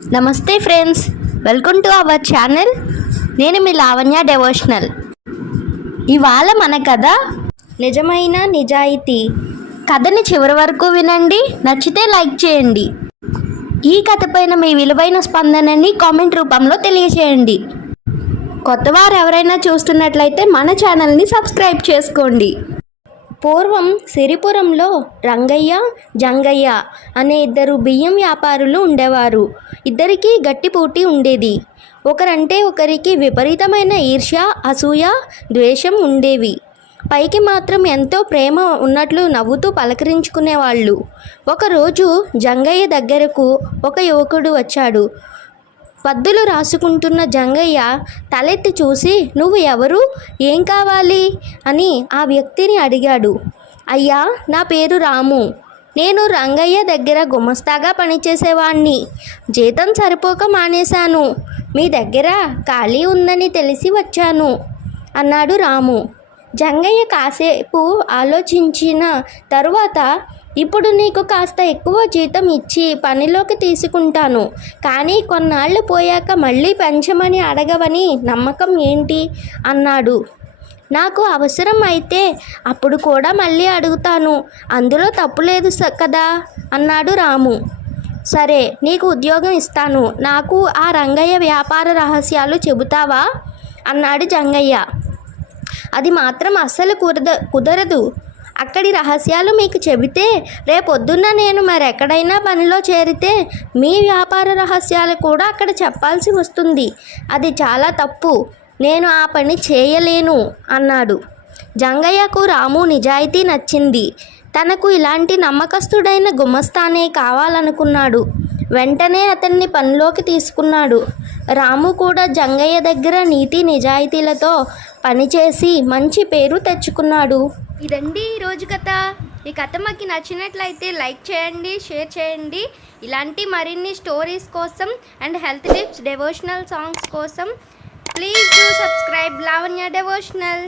Namaste friends welcome to our channel. నేను మీ Lavanya devotional. ఇవాళ మన కథ నిజమైన నిజాయితీ. కథని చివరి వరకు వినండి నచ్చితే లైక్ చేయండి. ఈ కథపైన మీ విలువైన స్పందనని కామెంట్ రూపంలో తెలియచేయండి. కొత్తవారు ఎవరైనా చూస్తున్నట్లయితే మన ఛానల్ని సబ్స్క్రైబ్ చేసుకోండి. పూర్వం సిరిపురంలో రంగయ్య జంగయ్య అనే ఇద్దరు బియ్యం వ్యాపారులు ఉండేవారు. ఇద్దరికీ గట్టి పోటీ ఉండేది. ఒకరంటే ఒకరికి విపరీతమైన ఈర్ష్య అసూయ ద్వేషం ఉండేవి. పైకి మాత్రం ఎంతో ప్రేమ ఉన్నట్లు నవ్వుతూ పలకరించుకునేవాళ్ళు. ఒకరోజు జంగయ్య దగ్గరకు ఒక యువకుడు వచ్చాడు. పద్దులు రాసుకుంటున్న జంగయ్య తలెత్తి చూసి నువ్వు ఎవరు? ఏం కావాలి? అని ఆ వ్యక్తిని అడిగాడు. అయ్యా నా పేరు రాము. నేను రంగయ్య దగ్గర గుమస్తాగా పనిచేసేవాణ్ణి. జీతం సరిపోక మానేశాను. మీ దగ్గర ఖాళీ ఉందని తెలిసి వచ్చాను అన్నాడు రాము. జంగయ్య కాసేపు ఆలోచించిన తరువాత ఇప్పుడు నీకు కాస్త ఎక్కువ జీతం ఇచ్చి పనిలోకి తీసుకుంటాను. కానీ కొన్నాళ్ళు పోయాక మళ్ళీ పెంచమని అడగవని నమ్మకం ఏంటి? అన్నాడు. నాకు అవసరం అయితే అప్పుడు కూడా మళ్ళీ అడుగుతాను. అందులో తప్పు లేదు స- కదా? అన్నాడు రాము. సరే నీకు ఉద్యోగం ఇస్తాను. నాకు ఆ రంగయ్య వ్యాపార రహస్యాలు చెబుతావా? అన్నాడు జంగయ్య. అది మాత్రం అస్సలు కుదర కుదరదు. అక్కడి రహస్యాలు మీకు చెబితే రేపొద్దున్న నేను మరెక్కడైనా పనిలో చేరితే మీ వ్యాపార రహస్యాలు కూడా అక్కడ చెప్పాల్సి వస్తుంది. అది చాలా తప్పు. నేను ఆ పని చేయలేను అన్నాడు. జంగయ్యకు రాము నిజాయితీ నచ్చింది. తనకు ఇలాంటి నమ్మకస్తుడైన గుమస్తానే కావాలనుకున్నాడు. వెంటనే అతన్ని పనిలోకి తీసుకున్నాడు. రాము కూడా జంగయ్య దగ్గర నీతి నిజాయితీలతో పనిచేసి మంచి పేరు తెచ్చుకున్నాడు. ఇదండి ఈరోజు కథ. ఈ కథ మాకు నచ్చినట్లయితే లైక్ చేయండి షేర్ చేయండి. ఇలాంటి మరిన్ని స్టోరీస్ కోసం and health tips devotional songs కోసం please do subscribe Lavanya devotional